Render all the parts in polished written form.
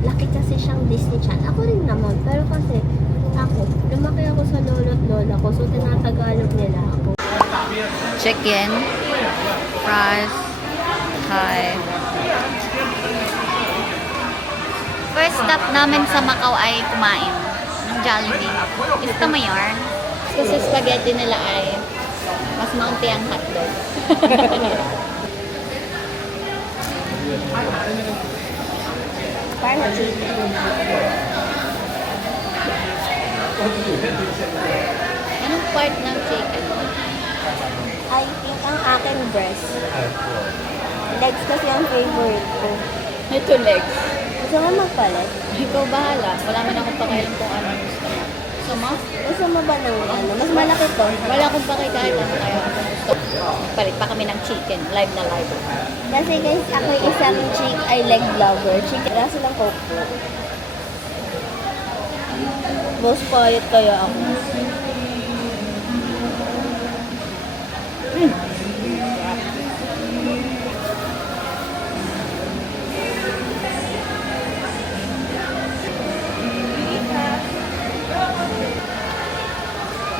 Laki kasi siyang Disney Channel. Ako rin naman. Pero kasi lumaki ako sa lolo at lola ko. So, tinatagalog nila ako. Chicken, fries, Thai. First stop namin sa Macau ay kumain ng Jollibee. Gusto mo yun? Kasi spaghetti nila ay mas maunti ang hotdog. Parang chicken. Anong part ng chicken? I think ang akin breast. Legs kasi ang favorite ko. Ito legs. Gusto mo magpalit? Ikaw bahala. Wala man akong pakialam kung ano gusto mo. Gusto mo? Gusto mo ba ng ano? Mas malaki to. Wala akong pakialam kahit ano kaya kung gusto. Palit pa kami ng chicken. Live na live. Kasi guys, ako yung isang ay leg vlogger. Chicken. Kaso lang coke po. Most payat kaya ako.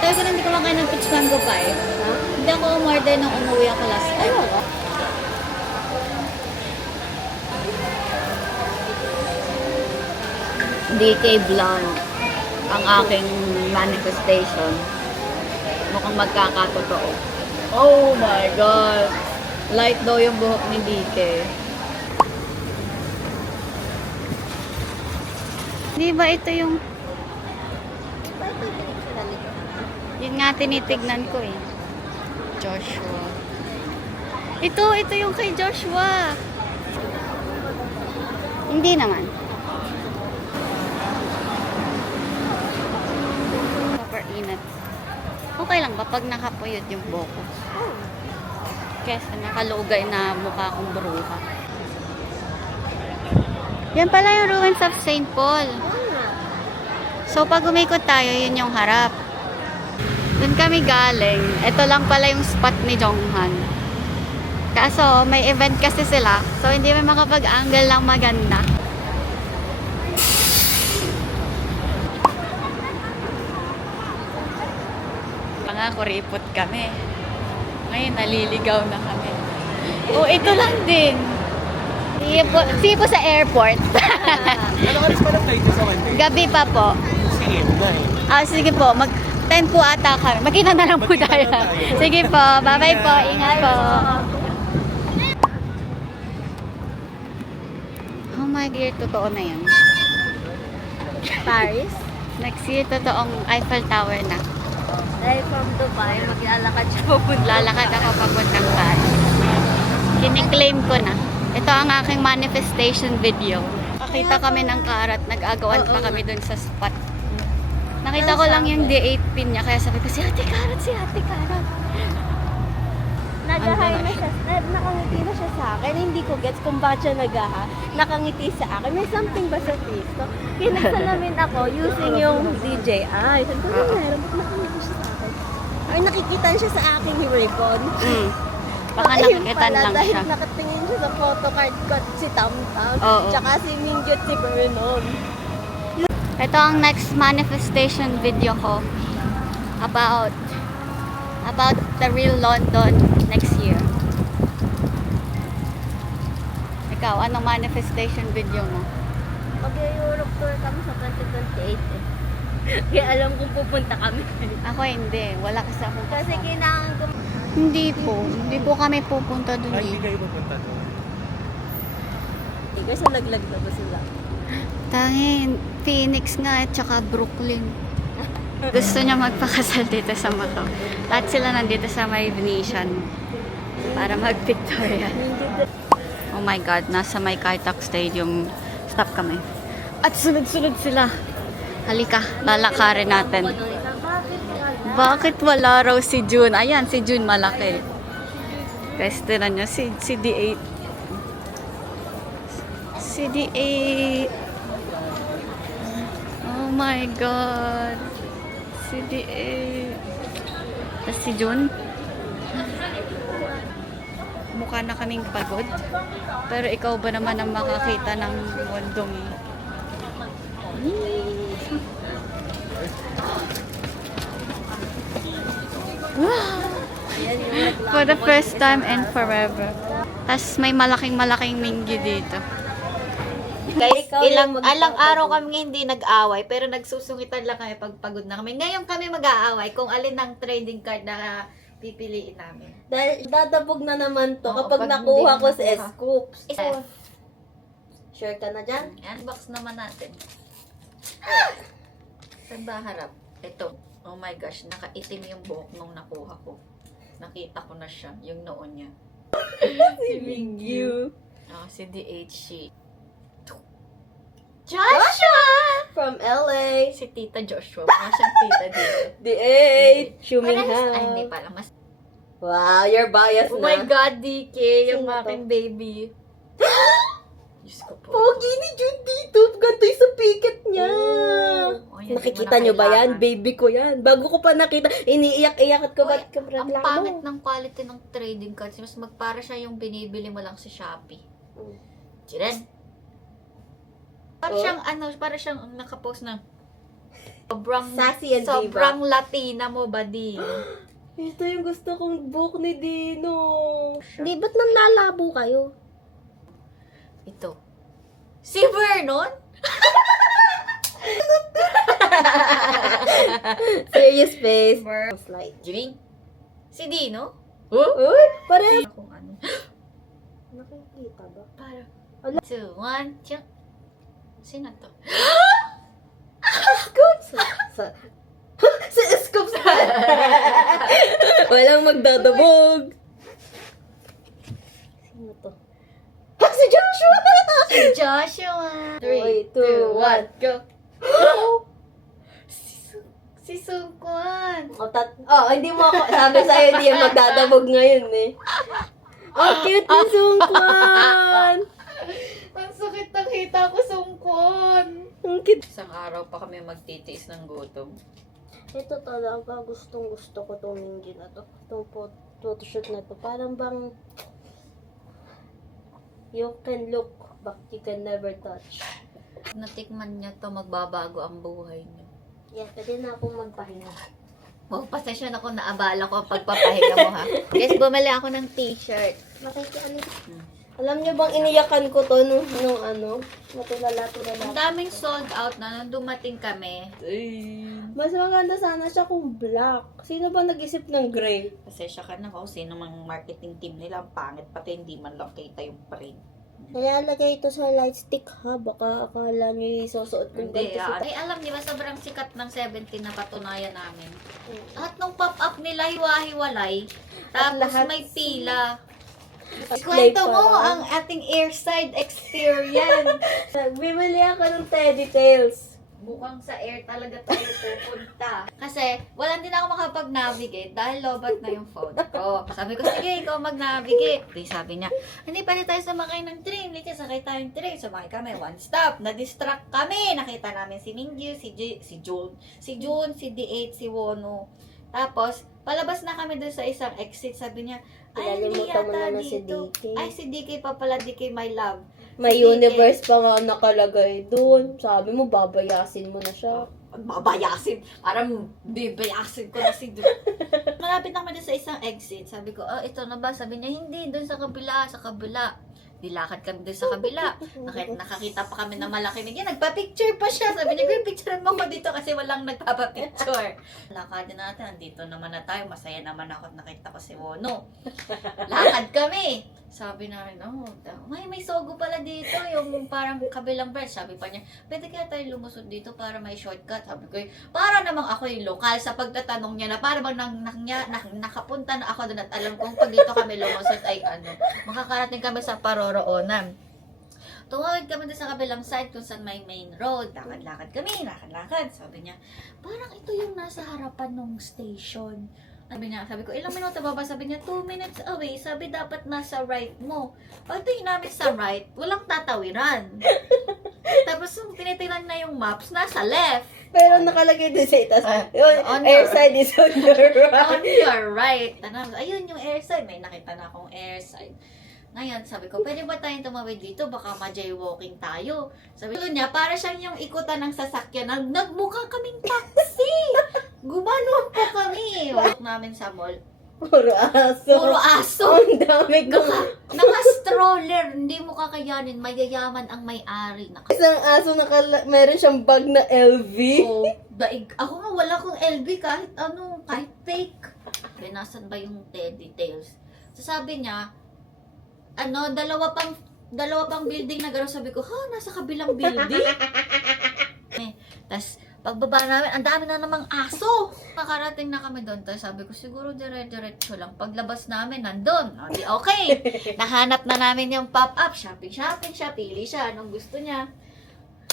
Tayo ko na hindi kumakain ng peach mango pie. Ha? Hindi ako umorder nung umuwi ako last time. DK Blonde ang aking manifestation. Mukhang magkakatotoo. Oh my God! Light daw yung buhok ni DK. Di ba ito yung... Yun nga tinitignan ko eh. Joshua. Ito yung kay Joshua. Hindi naman. Super inat. Okay lang ba pag nakapuyod yung buhok? Kesa nakalugay na mukha kong bruha. Yan pala yung ruins of St. Paul. So pag umikot tayo, yun yung harap. Doon kami galing. Ito lang pala yung spot ni Jonghan. Kaso may event kasi sila. So hindi may makapag-angle lang maganda. Mga kuripot kami. Ngayon naliligaw na kami. Oh, ito lang din. Sige po sa airport. Ano oras pa lang flight sa Monday? Gabi pa po. Sige, na eh. Sige po, 10 po ata kami. Magkita na lang po Magkita tayo. na tayo. Sige po, bye-bye po. Ingat po. Oh my God, totoo na yan. Paris? Next year, totoong Eiffel Tower na. Dahil from Dubai, maglalakad siya pupunta. Lalakad ako papuntang Paris. Kiniklaim ko na. Ito ang aking manifestation video. Nakita kami ng karat, nag-agawan pa kami dun sa spot. Nakita ko lang yung D8 pin niya, kaya sabi ko, si Ate Karat, si Ate Karat. Nagahay na siya, nakangiti na siya sa akin. Hindi ko gets kung bakit siya nagaha. Nakangiti sa akin. May something ba sa face to? Kinagsalamin ako using yung DJI. Sabi ko, meron, ba't nakangiti siya sa akin? Ay, nakikita siya sa aking ribbon. Baka Ayun nakikitan pala, lang dahil siya. nakatingin siya sa photocard ko si Tam Tam. Oo. Tsaka si Minjot si Vernon. Ito ang next manifestation video ko about the real London next year. Ikaw, anong manifestation video mo? Mag-Europe tour kami sa 2028 eh. Kaya alam kong pupunta kami. Ako hindi, wala kasi akong Kasi kasama. kailangan ko Hindi po kami pupunta dun Ay, hindi eh. kayo pupunta doon. kasi laglag na ba sila? Tangin, Phoenix nga at saka Brooklyn. Gusto niya magpakasal dito sa Macau. Lahat sila nandito sa may Venetian para mag-Victoria. Oh my God, nasa may Kai Tak Stadium. Stop kami. At sunod-sunod sila. Halika, lalakarin natin. Bakit wala raw si June? Ayan, si June malaki. Pwede na niya, si D8. Si D8. Oh my God. Si D8. Tapos si Jun. Mukha na kaming pagod. Pero ikaw ba naman ang makakita ng mundong for the first time and forever. Tapos may malaking minggi dito. Guys, Ikaw lang alang araw kami hindi nag-away, pero nagsusungitan lang kami pag pagod na kami. Ngayon kami mag-aaway kung alin ang trading card na pipiliin namin. Dahil dadabog na naman to Oo, kapag pag nakuha hindi ko mo si nakuha. Scoops. F. Sure ka na dyan? Unbox naman natin. Saan ba harap? Ito. Oh my gosh, nakaitim yung buhok nung nakuha ko. Nakita ko na siya, yung noon niya. Si Mingyu. Oh, si DHC. Joshua! From LA. Si Tita Joshua. Mukha siyang tita dito. The 8. Shuming Parang, ay, hindi ha. pala. Mas Wow, you're biased oh na. my God, DK, yung Sino aking baby. Diyos ko po. Pogi ni Jun dito. Ganto yung sa piket niya. Oh, yan, Nakikita di mo nyo na ba yan? kailangan. Baby ko yan. Bago ko pa nakita, iniiyak-iyak at ko ba't ka Ang pangit ng quality ng trading cards. Mas magpara siya yung binibili mo lang sa Shopee. Mm. Chiren? Para Oh? siyang para siyang nakapost na sobrang Sassy and diva. sobrang Latina mo ba di? Ito yung gusto kong book ni Dino. Hindi, ba't nanlalabo kayo? Ito. Si Vernon? Serious face. Ver- Slide. Drink? Si Dino? Uy, parehas. Kung ano. Nakikita ba? Para. Ala. 2, 1, tiyak. Sino to? Scoops! Si Scoops! Walang magdadabog. Sino to? Si Joshua! Si Joshua. 3, 2, 1, go. Si Sungkwan. Hindi mo ako, sabi sa'yo hindi yan magdadabog ngayon eh. Oh, cute ni Sungkwan! Ang sakit ng hita ko, Sungkwan. Ang cute. Isang araw pa kami magtitiis ng gutom. Ito talaga, gustong gusto ko itong minggi na to. Itong photoshoot na to. Parang bang you can look but you can never touch. Natikman niya to, magbabago ang buhay niya. Yeah, pwede na akong magpahinga. Oh, pasensya na kung naabala ko ang pagpapahinga mo ha. Guys, bumali ako ng t-shirt. Makikialis. Alam niyo bang iniyakan ko to nung matulala. Ang daming sold out na nung dumating kami. Mas maganda sana siya kung black. Sino ba nag-isip ng gray? Pasensya ka na kung sino mang marketing team nila. Ang pangit pati hindi man lang kita yung print. Nilalagay ito sa light stick ha. Baka akala niyo isusuot kong Hindi, ganito si ay alam niyo ba, sobrang sikat ng 17 na patunayan namin. Lahat ng pop-up nila hiwa-hiwalay. Tapos lahat- may pila. Display Kwento pa. mo ang ating airside experience. Bibili ako ng teddy tails. Mukhang sa air talaga tayo pupunta. Kasi, wala din ako makapag-navigate dahil lobat na yung phone ko. Sabi ko, sige, ikaw mag-navigate. Di sabi niya, hindi pa rin tayo sumakay ng train. Lika, sakay tayo ng train. Sumakay kami, one stop. Na-distract kami. Nakita namin si Mingyu, si June, si D8, si Wono. Tapos, palabas na kami dun sa isang exit. Sabi niya, ay, hindi Pinalimutan mo yata naman si dito. DK. Ay, si DK pa pala, DK my love. May Si DK. universe pa nga nakalagay doon. Sabi mo, babayasin mo na siya. Babayasin. Parang bibayasin ko na si Dun. Malapit na kami dun sa isang exit. Sabi ko, ito na ba? Sabi niya, hindi. Dun sa kabila. Dilakad kami dun sa kabila. Nakakita pa kami ng malaki niya. Nagpa-picture pa siya. Sabi niya, picturean mo ko dito kasi walang nagpapa-picture. Lakad natin. Andito naman na tayo. Masaya naman ako at nakita ko si Wono. Lakad kami. Sabi namin, may sogo pala dito. Yung parang kabilang branch. Sabi pa niya, pwede kaya tayo lumusot dito para may shortcut. Sabi ko, para namang ako yung lokal sa pagtatanong niya na para bang nakapunta na ako doon at alam kong pag dito kami lumusot ay makakarating kami sa paroroonan. Tumawid kami doon sa kabilang side kung saan may main road. Lakad-lakad kami, lakad-lakad. Sabi niya, parang ito yung nasa harapan ng station. Sabi ko, ilang minuto ba ba? Sabi niya, 2 minutes away. Sabi, dapat nasa right mo. Pagtingin namin sa right, walang tatawiran. Tapos, yung tinitilan na yung maps, nasa left. Pero nakalagay din sa itas. Yun, on airside is on your On right. your right. Ayun yung airside. May nakita na akong airside. Ngayon, sabi ko, pwede ba tayong tumawid dito? Baka ma-jaywalking tayo. Sabi ko niya, para siyang yung ikutan ng sasakyan. Nagmukha kaming taxi! Gumanon po kami. Walk namin sa mall. Puro aso. Puro aso. Ang dami ko. Naka-stroller. Hindi mo kakayanin. Mayayaman ang may-ari. Isang aso meron siyang bag na LV. Oh, daig. Ako nga, wala kong LB kahit ano, kahit fake. Nasan ba yung teddy tails? So sabi niya, dalawa pang building na gano'n. Sabi ko, nasa kabilang building? Tas, pagbaba namin, ang dami na namang aso. Nakarating na kami doon. Tapos sabi ko, siguro dire-diretso lang. Paglabas namin, nandun. O, di okay. Nahanap na namin yung pop-up. Shopping siya. Pili siya. Anong gusto niya.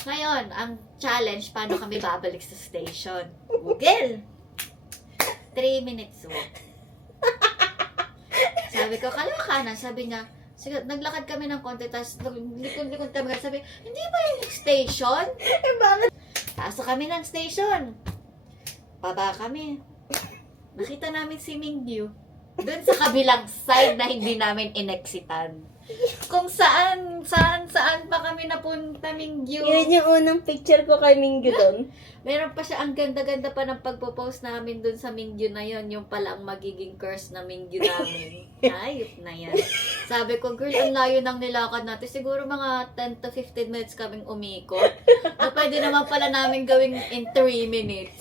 Ngayon, ang challenge, paano kami babalik sa station? Google. 3 minutes walk. Sabi ko, kaliwa kanan. Sabi niya, sige, naglakad kami ng konti, tapos likod-likod kami. Sabi, hindi ba yung station? Bakit? Pasok kami ng station. Baba kami. Nakita namin si Mingyu. Doon sa kabilang side na hindi namin inexitan. Kung saan pa kami napunta, Mingyu. Yun yung unang picture ko kay Mingyu doon. Meron pa siya, ang ganda-ganda pa ng pagpo-post namin doon sa Mingyu na yon. Yung pala ang magiging curse na Mingyu namin. Ayop na yan. Sabi ko, girl, ang layo ng nilakad natin. Siguro mga 10 to 15 minutes kaming umikot. Na pwede naman pala namin gawing in 3 minutes.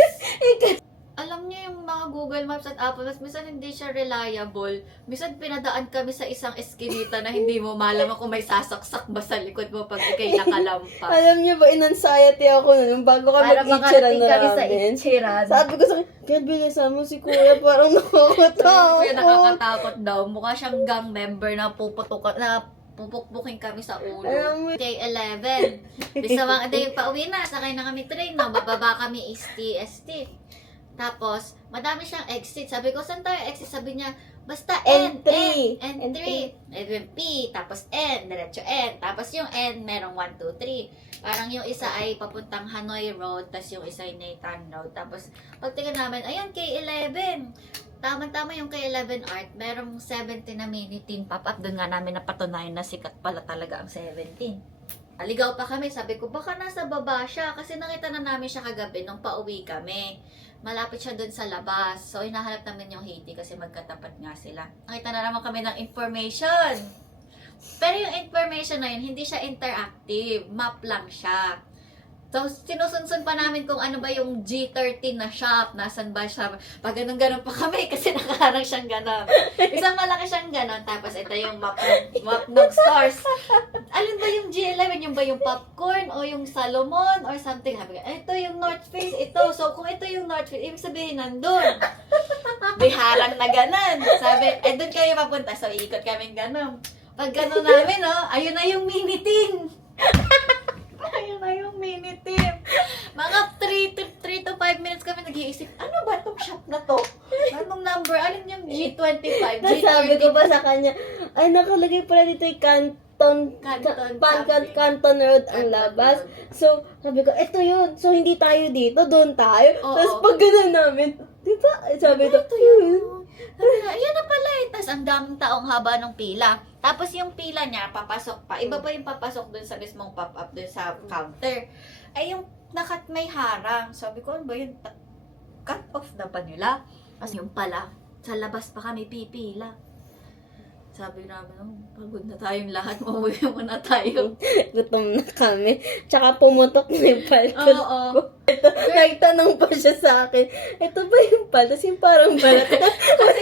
Alam niyo yung mga Google Maps at Apple Maps, minsan hindi siya reliable. Minsan pinadaan kami sa isang eskinita na hindi mo malaman kung may sasaksak ba sa likod mo pag ikay nakalampas. Alam niyo ba, in-anxiety ako nun bago kami Para mag-itchiran makarating na kami sa namin. Itchiran. Sabi ko sa kanya, kaya bilisan mo si Kuya, parang nakakatakot. Kuya, nakakatakot daw. Mukha siyang gang member na pupukpukin kami sa ulo. Alam mo, Day 11. Di sa mga day pauwi na, sakay na kami train, mababa kami ST. Tapos, madami siyang exit. Sabi ko, saan tayo exit? Sabi niya, basta N, N3. N3. Then P, tapos N, diretso N. Tapos yung N, merong 1, 2, 3. Parang yung isa ay papuntang Hanoi Road, tapos yung isa ay Nathan Road. Tapos, pagtingin namin, ayan, K11. Tama-tama yung K11 art, merong 17 na mini-teen pop-up. Doon nga namin napatunayan na sikat pala talaga ang 17. Aligaw pa kami, sabi ko, baka nasa baba siya. Kasi nakita na namin siya kagabi nung pauwi kami. Malapit siya doon sa labas. So, hinahanap namin yung Haiti kasi magkatapat nga sila. Nakita na naman kami ng information. Pero yung information na yun, hindi siya interactive. Map lang siya. So, sinusunsun pa namin kung ano ba yung G13 na shop, nasan ba siya. Pag ganun-ganun pa kami kasi nakaharang siyang ganon. Isang malaki siyang ganon, tapos ito yung map ng stores. Alin ba yung G11? Yung ba yung popcorn o yung Salomon or something? Sabi ko, ito yung North Face, ito. So, kung ito yung North Face, ibig sabihin nandun. Biharang na ganon. Sabi, doon kayo papunta. So, iikot kami ganon. Pag ganon namin, ayun na yung mini-tin. Ayun na yung mini-team. Mga 3 to 5 minutes kami nag-iisip, ano ba itong shop na to? Anong number? Alin yung G25? nasabi ko pa sa kanya, ay nakalagay pala dito yung Canton Road ang labas. So, sabi ko, eto yun. So, hindi tayo dito, doon tayo. Oo. Tapos pag gano'n namin, di ba? Sabi ko, yun. Ayan na pala eh. Tapos ang daming taong haba ng pila. Tapos yung pila niya, papasok pa. Iba pa yung papasok dun sa mismong pop-up dun sa counter. Ay yung may harang. Sabi ko, ano ba yun? Cut off na pa nila. Kasi yung pala, sa labas pa kami pipila. Sabi namin, pagod na tayong lahat, mauwi muna tayo. Gutom na kami. Tsaka pumutok na yung palto. Oo. Nagtanong pa siya sa akin, ito ba yung palto? Yung parang balat. Kasi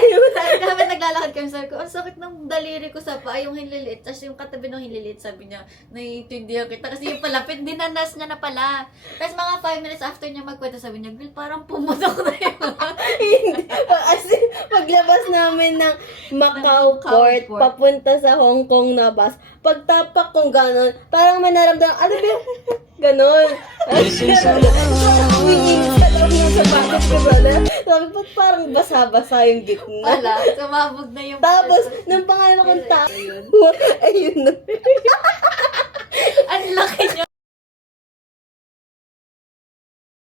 kami naglalakad kami, sabi ko, ang sakit ng daliri ko sa paa, yung hinlilit. Tapos yung katabi ng hinlilit, sabi niya, naiintindihan kita. Kasi yung palapit, dinanas niya na pala. Tapos mga 5 minutes after niya magkwento, sabi niya, girl, parang pumutok na yun. Hindi. As in, paglabas namin ng Macau Port, papunta sa Hong Kong na bus, pagtapak kong gano'n, parang manaramdaman, ano ba yung gano'n? Umiingit sa loob ng sapatos ko, brother. Sabi, ba't parang basa-basa yung gitna? Wala, sumabog na yung Tapos, pulso. nung pangalan kong tao, ayun na. Ang laki niya.